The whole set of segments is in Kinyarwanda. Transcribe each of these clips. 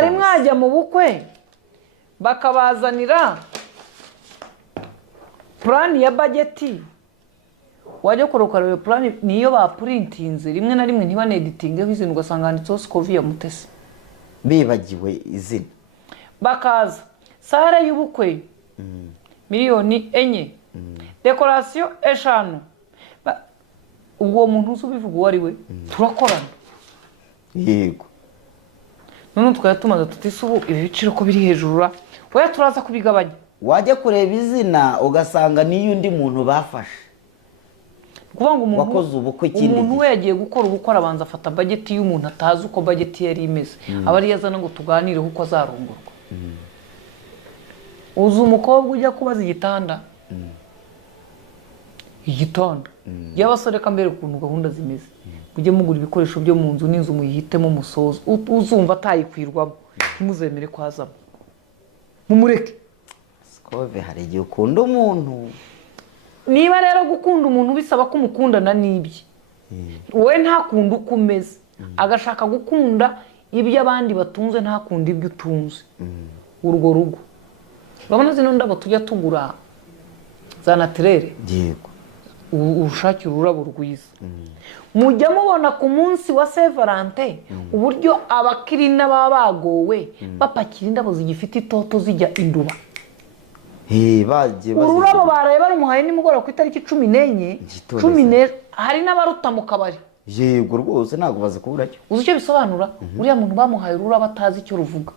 mwari mwajya mu bukwe bakabazanira plan ya budget wajya kuroka rero plan niyo ba printinze rimwe na rimwe ntiba editingeho izina ugasanga handitseho Scovia Mutesi bibagiwe izina bakaza sare y'ubukwe miliyoni 4 decoration 5 ubwo muntu uzubivuga uwo ari we turakorana yego none twayatumaza tutisubu ibi biciro ko biri hejuru we turaza kubigabanya wajya kureba izina ugasanga niyo undi muntu bafashe kuvuga ngo umuntu wakoze ubukwe kindi umuntu we yagiye gukora ubukwe arabanza afata budget y'umuntu atazi uko budget yari imeze abari yazana ngo tuganire uko azarungurwa uzu umukobwa ujya kubaza igitanda y'abasore kambere ukuntu gahunda zimeze mujye mugura ibikoresho byo mu nzu n'inzu muyihitemo musozo uzumva atayikwirwamo ntimuzemere kwazamo mumureke Scove hari igihe ukunda umuntu niba rero gukunda umuntu bisaba ko umukundana n'ibye wowe ntakunda uko umeze agashaka gukunda ibyo abandi batunze ntakunda ibyo utunze urwo rugo urabona zino ndabo tujya tugura za naturere yego urushakira ururabo rwiza mujya mubona ku munsi wa Saint Valentin uburyo abakirina baba bagowe bapakira indabo zigifite itoto zijya induba bagiye ururabo baraye barumuhaye nimugora ku itariki 14 hari n'abaruta mu kabari yego rwose ntago baze kuburacyo uzi icyo bisobanura uriya muntu bamuhaye ururabo atazi icyo ruvuga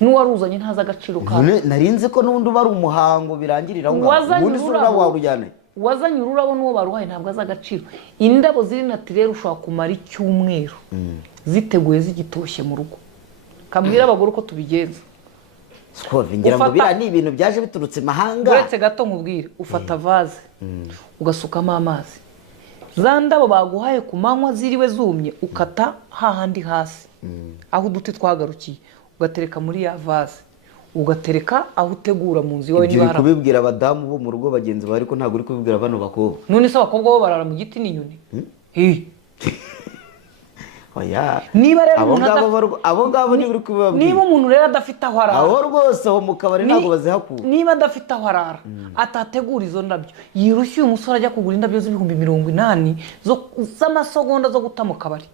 n'uwaruzanye ntazi agaciro kawe narinzi ko n'undi bari umuhango birangirira aho ubundi ururabo warujyana wazanye ururabo n'uwo baruhaye ntabwo azi agaciro indabo ziri naturere ushobora kumara icyumweru ziteguye zigitoshye mu rugo kambwira abagore uko tubigenza Scove ngira ngo bira ni ibintu byaje biturutse mahanga uretse gato nkubwire ufata vase ugasukamo amazi za ndabo baguhaye ku manywa ziriwe zumye ukata hahandi hasi aho uduti twagarukiye ugatereka muri ya vase ugatereka aho utegura mu nzu yawe niba kubibwira abadamu bo mu rugo bagenzi bari ko ntago uri kubibwira bano bakobwa none se abakobwa bo barara mu giti n'inyoni oya niba rero abo ngabo ni uri kubibabwira niba umuntu rero adafite aho arara aho rwose aho mu kabari ntago bazihakura niba adafite aho arara atategura izo ndabyo yirushye uyu musore ajya kugura indabyo z'ibihumbi 80 z'amasogonda zo guta mu kabari